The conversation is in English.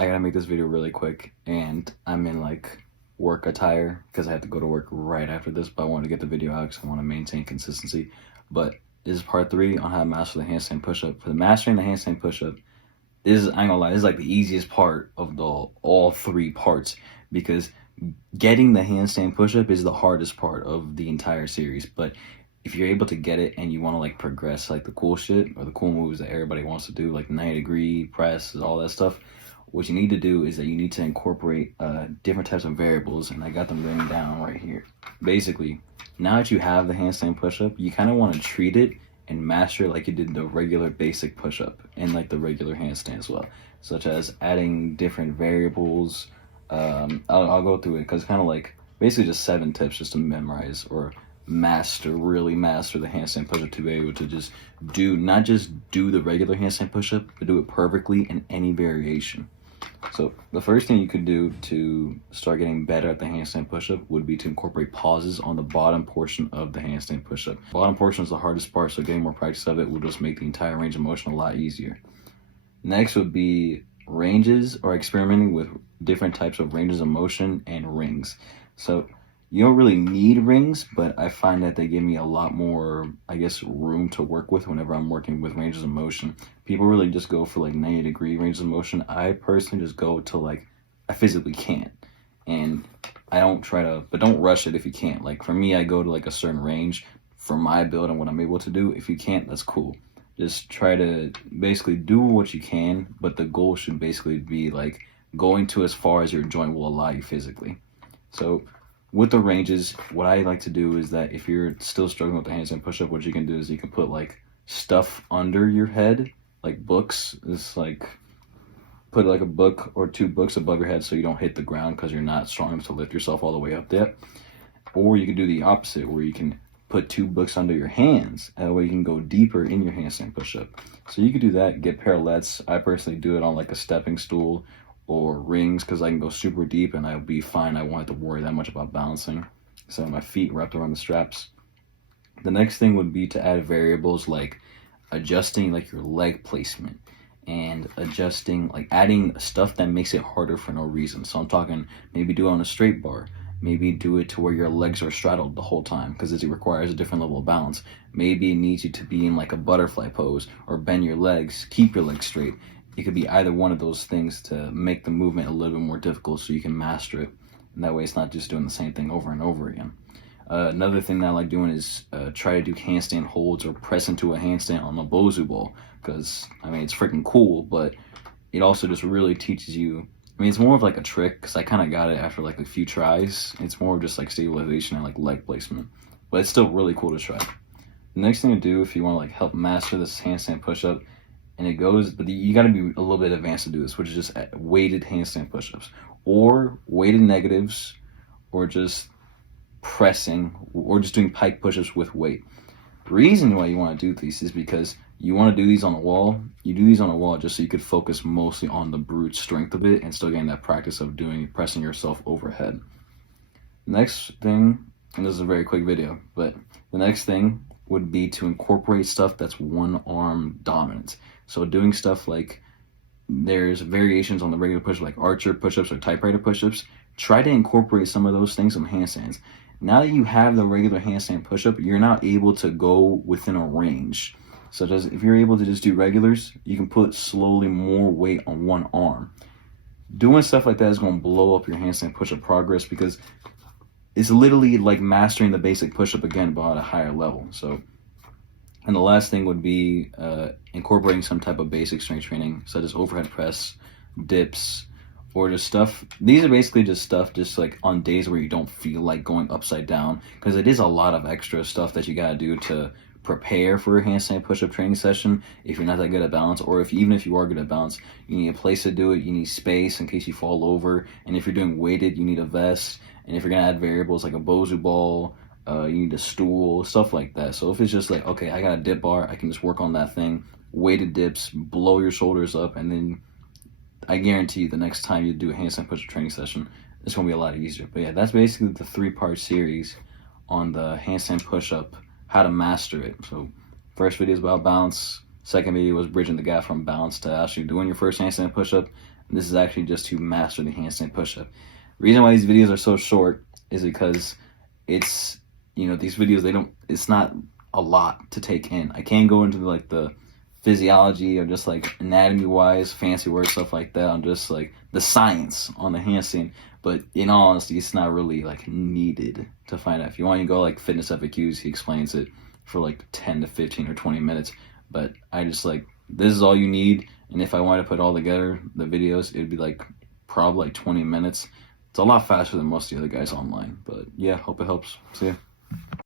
I gotta make this video really quick, and I'm in like work attire because I have to go to work right after this, but I wanted to get the video out because I want to maintain consistency. But this is part 3 on how to master the handstand push-up. For the mastering the handstand push-up, I ain't gonna lie, this is like the easiest part of all 3 parts, because getting the handstand push-up is the hardest part of the entire series. But if you're able to get it and you want to like progress like the cool shit or the cool moves that everybody wants to do, like 90-degree press, all that stuff, what you need to do is that you need to incorporate different types of variables, and I got them written down right here. Basically, now that you have the handstand push-up, you kind of want to treat it and master it like you did the regular basic push-up and like the regular handstand as well, such as adding different variables. I'll go through it because it's kind of like basically just 7 tips just to memorize or really master the handstand push-up, to be able to just not just do the regular handstand push-up, but do it perfectly in any variation. So the first thing you could do to start getting better at the handstand push-up would be to incorporate pauses on the bottom portion of the handstand push-up. Bottom portion is the hardest part, so getting more practice of it will just make the entire range of motion a lot easier. Next would be ranges, or experimenting with different types of ranges of motion and rings. So you don't really need rings, but I find that they give me a lot more, I guess, room to work with whenever I'm working with ranges of motion. People really just go for like 90-degree ranges of motion. I personally just go to like, I physically can't. And I don't try to, but don't rush it if you can't. Like for me, I go to like a certain range for my build and what I'm able to do. If you can't, that's cool. Just try to basically do what you can, but the goal should basically be like going to as far as your joint will allow you physically. So with the ranges, what I like to do is that if you're still struggling with the handstand push-up, what you can do is you can put like stuff under your head, like books. It's like put like a book or 2 books above your head so you don't hit the ground because you're not strong enough to lift yourself all the way up there. Or you can do the opposite, where you can put 2 books under your hands. That way you can go deeper in your handstand push-up. So you could do that, get parallettes. I personally do it on like a stepping stool or rings because I can go super deep and I'll be fine. I won't have to worry that much about balancing. So my feet wrapped around the straps. The next thing would be to add variables like adjusting like your leg placement and adjusting, like adding stuff that makes it harder for no reason. So I'm talking maybe do it on a straight bar. Maybe do it to where your legs are straddled the whole time because it requires a different level of balance. Maybe it needs you to be in like a butterfly pose or bend your legs, keep your legs straight. It could be either one of those things to make the movement a little bit more difficult so you can master it. And that way it's not just doing the same thing over and over again. Another thing that I like doing is try to do handstand holds or press into a handstand on a Bosu ball, because I mean it's freaking cool, but it also just really teaches you. I mean, it's more of like a trick because I kind of got it after like a few tries. It's more of just like stabilization and like leg placement, but it's still really cool to try. The next thing to do if you want to like help master this handstand push-up, and it goes, but you got to be a little bit advanced to do this, which is just weighted handstand push-ups or weighted negatives, or just pressing, or just doing pike push-ups with weight. The reason why you want to do these is because you want to do these on the wall. You do these on the wall just so you could focus mostly on the brute strength of it and still getting that practice of pressing yourself overhead. Next thing, and this is a very quick video, but the next thing would be to incorporate stuff that's one arm dominant. So doing stuff like, there's variations on the regular push, like archer push-ups or typewriter push-ups. Try to incorporate some of those things in handstands. Now that you have the regular handstand push-up, you're now able to go within a range. Such as if you're able to just do regulars, you can put slowly more weight on one arm. Doing stuff like that is going to blow up your handstand push-up progress, because it's literally like mastering the basic push-up again, but at a higher level. So, and the last thing would be incorporating some type of basic strength training, such as overhead press, dips, or just stuff. These are basically just stuff just like on days where you don't feel like going upside down, because it is a lot of extra stuff that you got to do to prepare for a handstand push-up training session if you're not that good at balance, or even if you are good at balance, you need a place to do it, you need space in case you fall over, and if you're doing weighted, you need a vest, and if you're going to add variables like a Bosu ball, you need a stool, stuff like that. So if it's just like, okay, I got a dip bar, I can just work on that thing, weighted dips, blow your shoulders up, and then I guarantee you the next time you do a handstand push-up training session, it's going to be a lot easier. But yeah, that's basically the 3-part series on the handstand push-up, how to master it. So first video is about balance, second video was bridging the gap from balance to actually doing your first handstand push-up, And this is actually just to master the handstand push-up. Reason why these videos are so short is because it's, you know, these videos, it's not a lot to take in. I can't go into like the physiology or just like anatomy wise, fancy word stuff like that, on just like the science on the handstand. But in all honesty, it's not really like needed to find out. If you want to go like fitness FAQs, he explains it for like 10 to 15 or 20 minutes. But I just like, this is all you need. And if I wanted to put all together the videos, it'd be like probably like 20 minutes. It's a lot faster than most of the other guys online. But yeah, hope it helps. See ya.